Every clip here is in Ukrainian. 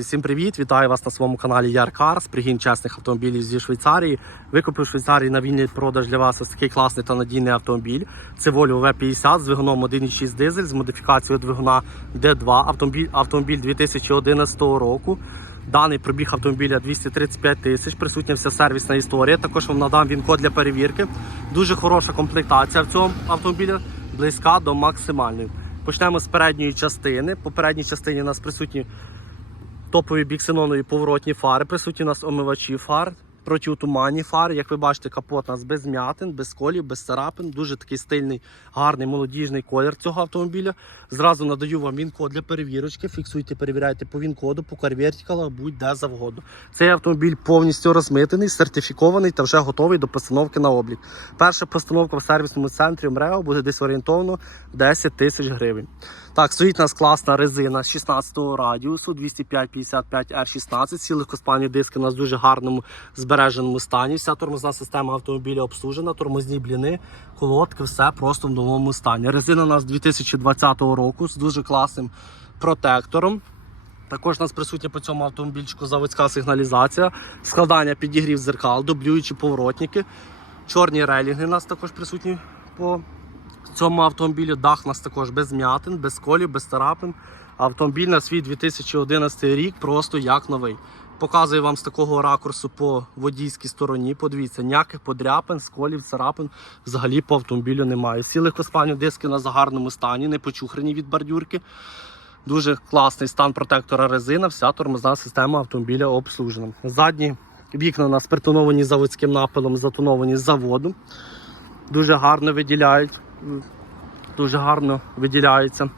Всім привіт! Вітаю вас на своєму каналі Яркарс, пригін чесних автомобілів зі Швейцарії. Викупив в Швейцарії на вільний продаж для вас ось такий класний та надійний автомобіль. Це Volvo V50 з двигуном 1.6 дизель з модифікацією двигуна D2. Автомобіль, автомобіль 2011 року. Даний пробіг автомобіля 235 тисяч, присутня вся сервісна історія. Також вам надам він код для перевірки. Дуже хороша комплектація в цьому автомобілі, близька до максимальної. Почнемо з передньої частини. По передній частині у нас присутні топові біксенонові поворотні фари. Присутні у нас омивачі фар, протиутуманні фари. Як ви бачите, капот у нас без м'ятин, без колів, без царапин. Дуже такий стильний, гарний, молодіжний колір цього автомобіля. Зразу надаю вам він-код для перевірочки. Фіксуйте, перевіряйте по він-коду, по карвертикалах, будь-де завгодно. Цей автомобіль повністю розмитений, сертифікований та вже готовий до постановки на облік. Перша постановка в сервісному центрі МРЕО буде десь орієнтовно 10 тисяч гривень. Так, стоїть у нас класна резина 16 радіусу 205-55 R16. Всі легкоспальні диски у нас в дуже гарному збереженому стані. Вся тормозна система автомобіля обслужена, тормозні бліни, колодки, все просто в новому стані. Резина у нас 2020 року з дуже класним протектором. Також у нас присутня по цьому автомобільчику заводська сигналізація, складання підігрів зеркал, дублюючі поворотники, чорні релінги у нас також присутні по цьому автомобілі. Дах у нас також без м'ятин, без колів, без царапин. Автомобіль на свій 2011 рік просто як новий. Показую вам з такого ракурсу по водійській стороні. Подивіться, ніяких подряпин, сколів, царапин взагалі по автомобілю немає. Всі легкоспальні диски на загарному стані, не почухрені від бордюрки. Дуже класний стан протектора резина, вся тормозна система автомобіля обслужена. Задні вікна у нас притоновані заводським напилом, затоновані з заводу. Дуже гарно виділяють, дуже гарно виділяються.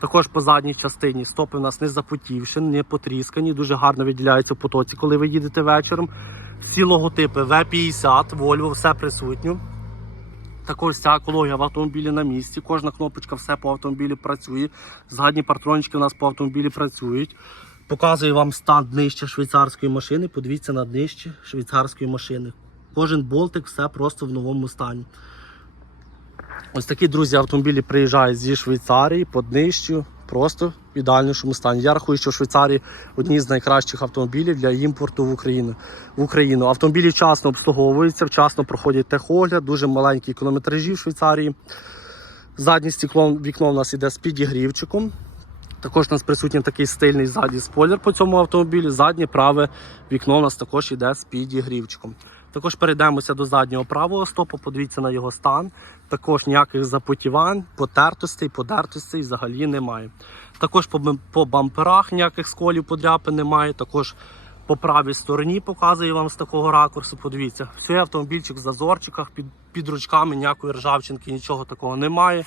Також по задній частині стопи у нас не запотівші, не потріскані, дуже гарно виділяються потоці, коли ви їдете вечором. Всі логотипи V50, Volvo, все присутньо. Також вся екологія в автомобілі на місці. Кожна кнопочка все по автомобілі працює. Задні партрончики у нас по автомобілі працюють. Показую вам стан днища швейцарської машини. Подивіться на днище швейцарської машини. Кожен болтик, все просто в новому стані. Ось такі друзі автомобілі приїжджають зі Швейцарії по днищу, просто в ідеальнішому стані. Я рахую, що Швейцарії одні з найкращих автомобілів для імпорту в Україну. В Україну. Автомобілі вчасно обслуговуються, вчасно проходять техогляд, дуже маленькі кілометражі в Швейцарії. Заднє стекло вікно у нас іде з підігрівчиком. Також у нас присутній такий стильний ззаді спойлер по цьому автомобілі. Заднє праве вікно у нас також іде з підігрівчиком. Також перейдемося до заднього правого стопу, подивіться на його стан. Також ніяких запотівань, потертостей, подертостей взагалі немає. Також по, бамперах ніяких сколів подряпин немає. Також по правій стороні показую вам з такого ракурсу. Подивіться, цей автомобільчик в зазорчиках, під, під ручками ніякої ржавчинки, нічого такого немає.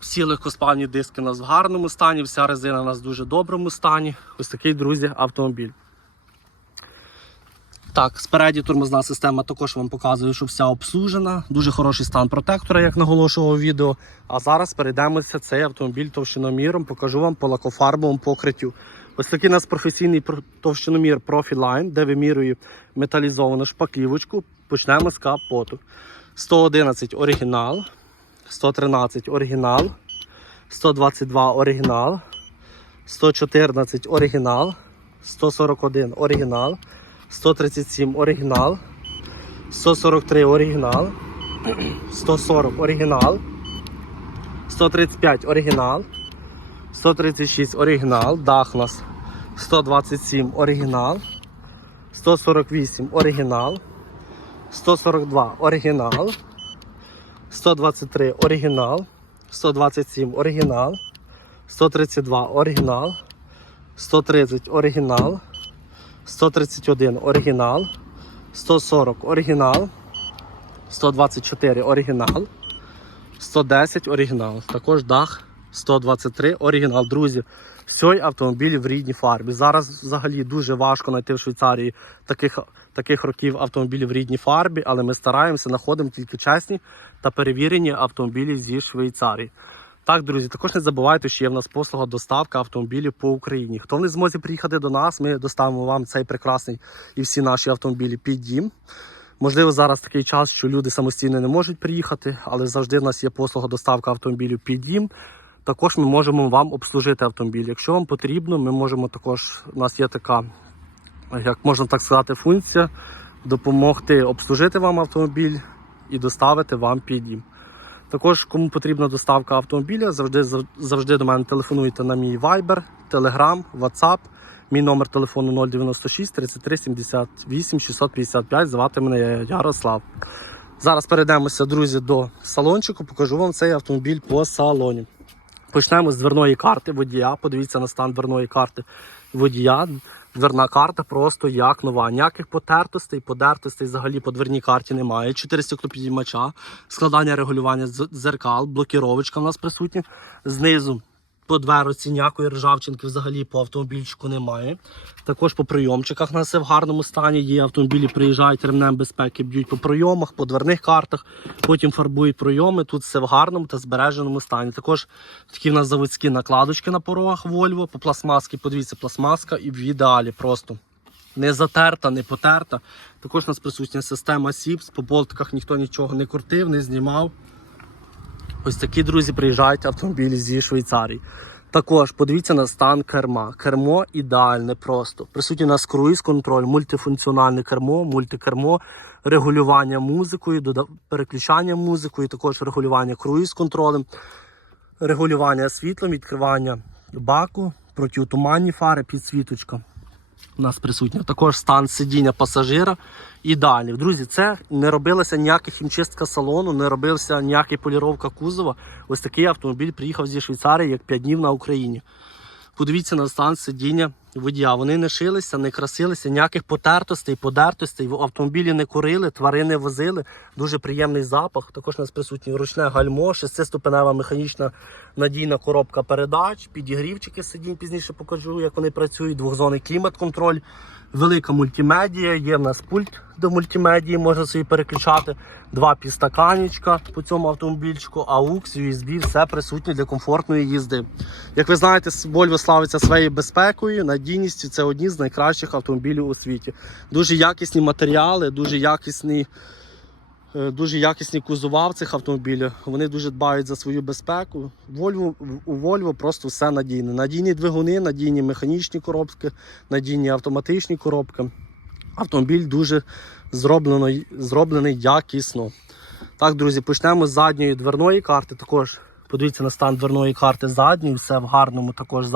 Всі легкоспальні диски у нас в гарному стані, вся резина у нас в дуже доброму стані. Ось такий, друзі, автомобіль. Так, спереді тормозна система також вам показує, що вся обслужена. Дуже хороший стан протектора, як наголошував відео. А зараз перейдемося цей автомобіль товщиноміром, покажу вам по лакофарбовому покриттю. Ось такий у нас професійний товщиномір Profiline, де вимірює металізовану шпаклівочку. Почнемо з капоту. 111 оригінал, 113 оригінал, 122 оригінал, 114 оригінал, 141 оригінал, 137 оригінал, 143 оригінал, 140 оригінал, 135 оригінал, 136 оригінал, дах у нас 127 оригінал, 148 оригінал, 142 оригінал, 123 оригінал, 127 оригінал, 132 оригінал, 130 оригінал, 131 оригінал, 140 оригінал, 124 оригінал, 110 оригінал. Також дах 123 оригінал. Друзі, цей автомобіль в рідній фарбі. Зараз взагалі дуже важко знайти в Швейцарії таких, таких років автомобілів в рідній фарбі, але ми стараємося, знаходимо тільки чесні та перевірені автомобілі зі Швейцарії. Так, друзі, також не забувайте, що є в нас послуга доставка автомобілів по Україні. Хто не зможе приїхати до нас, ми доставимо вам цей прекрасний і всі наші автомобілі під дім. Можливо, зараз такий час, що люди самостійно не можуть приїхати, але завжди в нас є послуга доставка автомобілів під дім. Також ми можемо вам обслужити автомобіль. Якщо вам потрібно, ми можемо також. У нас є така, як можна так сказати, функція допомогти обслужити вам автомобіль і доставити вам під дім. Також, кому потрібна доставка автомобіля, завжди завжди до мене телефонуйте на мій Viber, Telegram, WhatsApp. Мій номер телефону 096 33 78 655. Звати мене Ярослав. Зараз перейдемося, друзі, до салончику. Покажу вам цей автомобіль по салоні. Почнемо з дверної карти водія. Подивіться на стан дверної карти водія. Дверна карта просто як нова. Ніяких потертостей, подертостей взагалі по дверній карті немає. Чотири стеклопідіймача, складання регулювання дз- дзеркал, блокіровочка в нас присутня. Знизу по дверці ніякої ржавчинки взагалі по автомобільчику немає. Також по прийомчиках у нас все в гарному стані. Є автомобілі, приїжджають ремнем безпеки, б'ють по прийомах, по дверних картах, потім фарбують прийоми. Тут все в гарному та збереженому стані. Також такі в нас заводські накладочки на порогах Volvo, по пластмаски. Подивіться, пластмаска і в ідеалі просто. Не затерта, не потерта. Також у нас присутня система SIPS, по болтиках ніхто нічого не крутив, не знімав. Ось такі друзі приїжджають автомобілі зі Швейцарії. Також подивіться на стан керма. Кермо ідеальне просто. Присутній у нас круїз контроль, мультифункціональне кермо, мультикермо, регулювання музикою, переключання музикою, також регулювання круїз контролем, регулювання світлом, відкривання баку, протиутуманні фари, підсвіточка. У нас присутня також стан сидіння пасажира ідеальний. Друзі, це не робилася ніяка хімчистка салону, не робилася ніяка поліровка кузова. Ось такий автомобіль приїхав зі Швейцарії як 5 днів на Україні. Подивіться на стан сидіння водія. Вони не шилися, не красилися, ніяких потертостей, подертостей. В автомобілі не курили, тварини возили. Дуже приємний запах. Також у нас присутнє ручне гальмо, шестиступенева механічна надійна коробка передач, підігрівчики сидінь. Пізніше покажу, як вони працюють. Двохзонний клімат-контроль, велика мультимедія. Є в нас пульт до мультимедії, можна собі переключати. Два підстаканічка по цьому автомобільчику, AUX, USB, все присутнє для комфортної їзди. Як ви знаєте, Volvo славиться своєю безпекою, надійністю. Це одні з найкращих автомобілів у світі. Дуже якісні матеріали, дуже якісні. е, Дуже якісні кузова в цих автомобілях. Вони дуже дбають за свою безпеку. Volvo, у Volvo просто все надійне. Надійні двигуни, надійні механічні коробки, надійні автоматичні коробки. Автомобіль дуже зроблено, зроблений якісно. Так, друзі, почнемо з задньої дверної карти. Також подивіться на стан дверної карти задньої, все в гарному також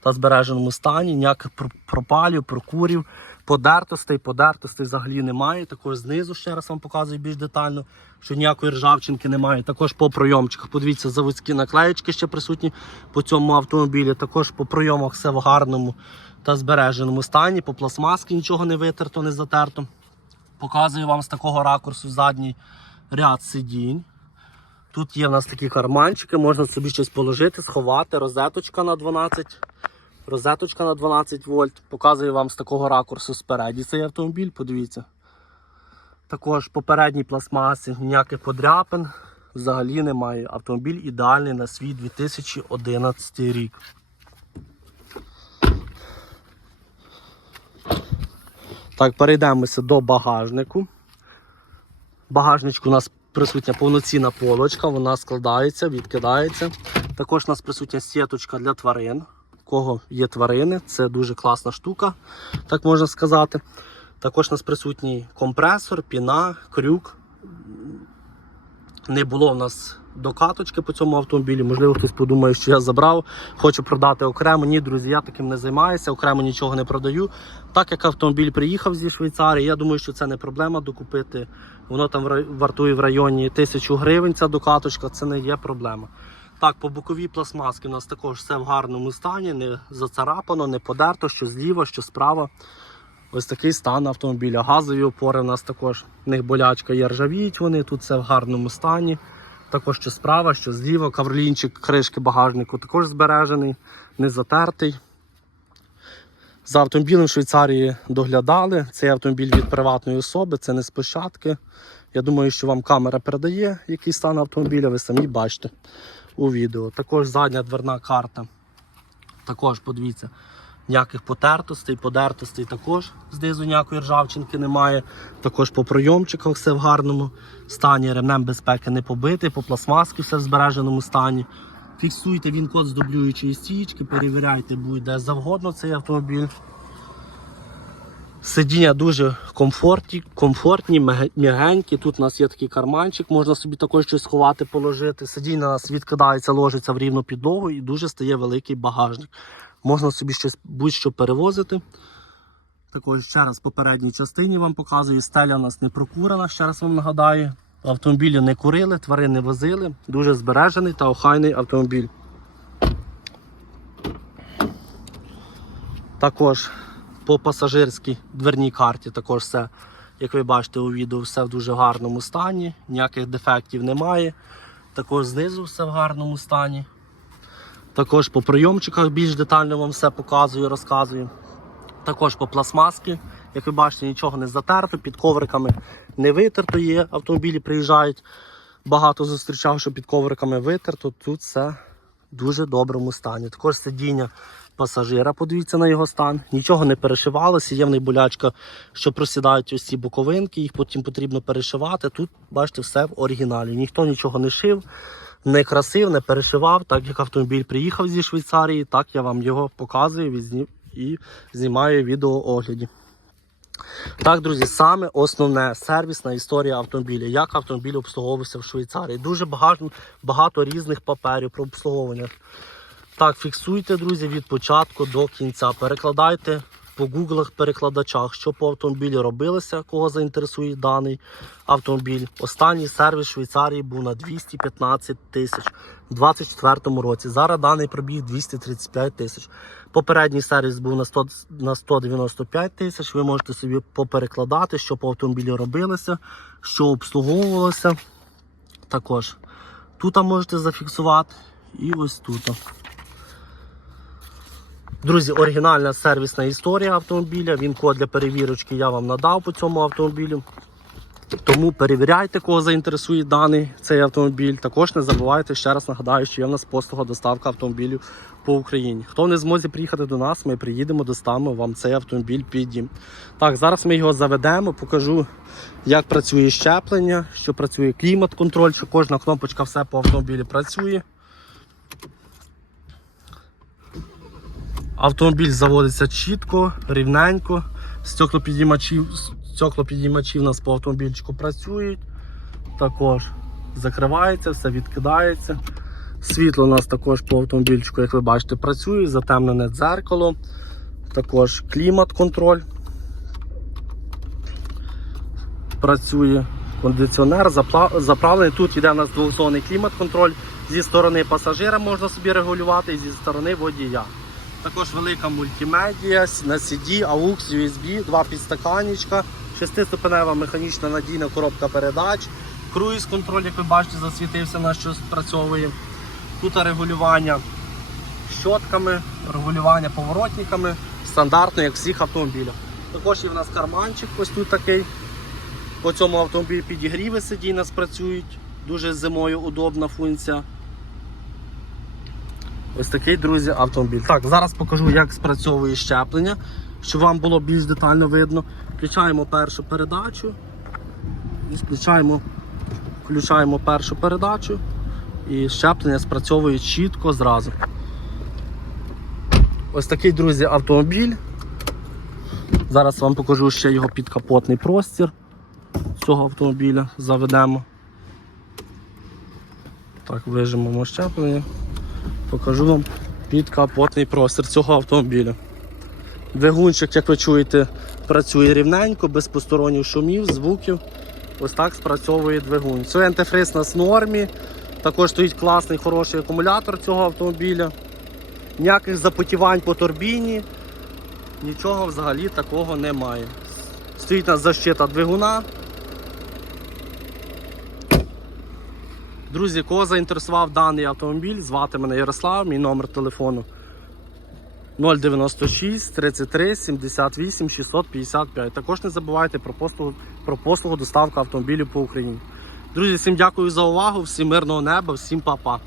та збереженому стані. Ніяких пропалів, прокурів, подертостей, подертостей взагалі немає. Також знизу ще раз вам показую більш детально, що ніякої ржавчинки немає. Також по пройомчиках. Подивіться, заводські наклеєчки ще присутні по цьому автомобілі. Також по пройомах все в гарному та збереженому стані. По пластмаски нічого не витерто, не затерто. Показую вам з такого ракурсу задній ряд сидінь. Тут є в нас такі карманчики, можна собі щось положити, сховати, розеточка на 12. Розеточка на 12 вольт. Показую вам з такого ракурсу спереді цей автомобіль, подивіться. Також попередній пластмаси, ніяких подряпин взагалі немає. Автомобіль ідеальний на свій 2011 рік. Так, перейдемося до багажнику. Багажничку у нас присутня повноцінна полочка, вона складається, відкидається. Також у нас присутня сіточка для тварин. У кого є тварини, це дуже класна штука, так можна сказати. Також у нас присутній компресор, піна, крюк. Не було в нас докаточки по цьому автомобілі. Можливо, хтось подумає, що я забрав, хочу продати окремо. Ні, друзі, я таким не займаюся, окремо нічого не продаю. Так як автомобіль приїхав зі Швейцарії, я думаю, що це не проблема докупити. Воно там вартує в районі тисячу гривень. Ця докаточка, це не є проблема. Так, по боковій пластмаски у нас також все в гарному стані, не зацарапано, не подерто, що зліва, що справа. Ось такий стан автомобіля. Газові опори у нас також в них болячка є ржавіють вони, тут все в гарному стані. Також що справа, що зліва, каврлінчик кришки багажнику також збережений, не затертий. За автомобілем в Швейцарії доглядали. Цей автомобіль від приватної особи, це не з площадки. Я думаю, що вам камера передає, який стан автомобіля, ви самі бачите у відео. Також задня дверна карта. Також подивіться, ніяких потертостей, подертостей також знизу ніякої ржавчинки немає. Також по пройомчиках все в гарному стані, ремнем безпеки не побитий, по пластмаски все в збереженому стані. Фіксуйте він з дублюючої стічки, перевіряйте буде завгодно цей автомобіль. Сидіння дуже комфортні, комфортні, м'ягенькі. Тут у нас є такий карманчик, можна собі також щось сховати, положити. Сидіння у нас відкидається, ложиться в рівну підлогу і дуже стає великий багажник. Можна собі щось будь-що перевозити. Також ще раз в попередній частині вам показую, стеля у нас не прокурена, ще раз вам нагадаю. Автомобілі не курили, тварин не возили. Дуже збережений та охайний автомобіль. Також по пасажирській дверній карті також все, як ви бачите у відео, все в дуже гарному стані, ніяких дефектів немає. Також знизу все в гарному стані. Також по прийомчиках більш детально вам все показую, розказую. Також по пластмаски, як ви бачите, нічого не затерто, під ковриками не витерто є. Автомобілі приїжджають. Багато зустрічав, що під ковриками витерто. Тут все в дуже доброму стані. Також сидіння пасажира, подивіться на його стан. Нічого не перешивалося, є в неї болячка, що просідають ось ці боковинки, їх потім потрібно перешивати. Тут, бачите, все в оригіналі. Ніхто нічого не шив, не красив, не перешивав. Так як автомобіль приїхав зі Швейцарії, так я вам його показую і знімаю відеоогляді. Так, друзі, саме основне сервісна історія автомобіля. Як автомобіль обслуговувався в Швейцарії. Дуже багато, багато різних паперів про обслуговування. Так, фіксуйте, друзі, від початку до кінця. Перекладайте по гуглах, перекладачах, що по автомобілі робилося, кого заінтересує даний автомобіль. Останній сервіс Швейцарії був на 215 тисяч у 2024 році. Зараз даний пробіг 235 тисяч. Попередній сервіс був на 100, на 195 тисяч. Ви можете собі поперекладати, що по автомобілі робилося, що обслуговувалося. Також тут можете зафіксувати і ось тут. Друзі, оригінальна сервісна історія автомобіля. Він код для перевірочки я вам надав по цьому автомобілю. Тому перевіряйте, кого заінтересує даний цей автомобіль. Також не забувайте ще раз нагадаю, що є в нас послуга доставка автомобілів по Україні. Хто не зможе приїхати до нас, ми приїдемо, доставимо вам цей автомобіль під дім. Так, зараз ми його заведемо, покажу, як працює щеплення, що працює клімат-контроль, що кожна кнопочка все по автомобілі працює. Автомобіль заводиться чітко, рівненько. Стеклопідіймачі, стеклопідіймачі у нас по автомобільчику працюють. Також закривається, все відкидається. Світло у нас також по автомобільчику, як ви бачите, працює, затемнене дзеркало. Також клімат-контроль. Працює кондиціонер, заправлений. Тут йде у нас двохзонний клімат-контроль. Зі сторони пасажира можна собі регулювати, і зі сторони водія. Також велика мультимедія на CD, AUX, USB, два підстаканничка, шестиступенева механічна надійна коробка передач, круїз контроль, як ви бачите, засвітився на що спрацьовує. Тут регулювання щотками, регулювання поворотниками, стандартно, як в всіх автомобілях. Також є в нас карманчик, ось тут такий. По цьому автомобілі підігріви сидінь у нас працюють. Дуже зимою удобна функція. Ось такий, друзі, автомобіль. Так, зараз покажу, як спрацьовує щеплення, щоб вам було більш детально видно. Включаємо першу передачу. І включаємо, включаємо першу передачу. І щеплення спрацьовує чітко зразу. Ось такий, друзі, автомобіль. Зараз вам покажу ще його підкапотний простір цього автомобіля. Заведемо. Так, вижимемо щеплення покажу вам підкапотний простір цього автомобіля. Двигунчик, як ви чуєте, працює рівненько, без посторонніх шумів, звуків. Ось так спрацьовує двигун. Це антифриз в нормі. Також стоїть класний хороший акумулятор цього автомобіля. Ніяких запотівань по турбіні. Нічого взагалі такого немає. Стоїть у нас защита двигуна. Друзі, кого заінтересував даний автомобіль, звати мене Ярослав, мій номер телефону 096 33 78 655. Також не забувайте про послугу, про послугу доставка автомобілів по Україні. Друзі, всім дякую за увагу, всім мирного неба, всім па-па.